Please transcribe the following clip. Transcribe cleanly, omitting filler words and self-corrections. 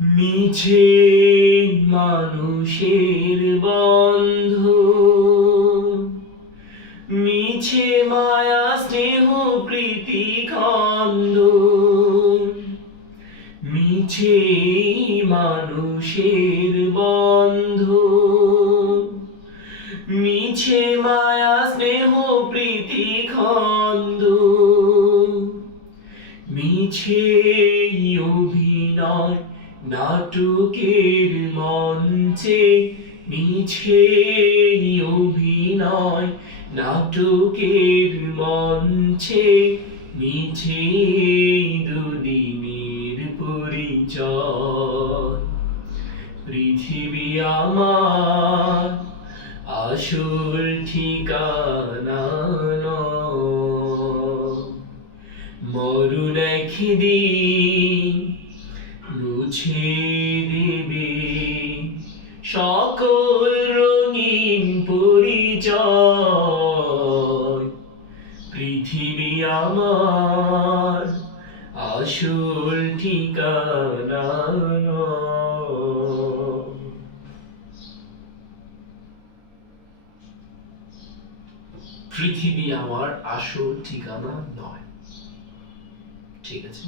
মিছে মানুষের বন্ধ, মিছে মায়া স্নেহ প্রীতি খন্দ, মিছে মানুষের বন্ধ, মিছে মায়া স্নেহ প্রীতি খন্দ, মিছে অভিনয় নাটকের মঞ্চে, মিছে অভিনয় নাটকের মঞ্চে, মিছে দুদিনের পরিচয়। পৃথিবী আমার আসল ঠিকানা নয়, মরণ একদিন মুছে দেবে সকল রঙিন পরিচয়। পৃথিবী আমার আসল ঠিকানা নয়। পৃথিবী আমার আসল ঠিকানা নয়। ঠিক আছে।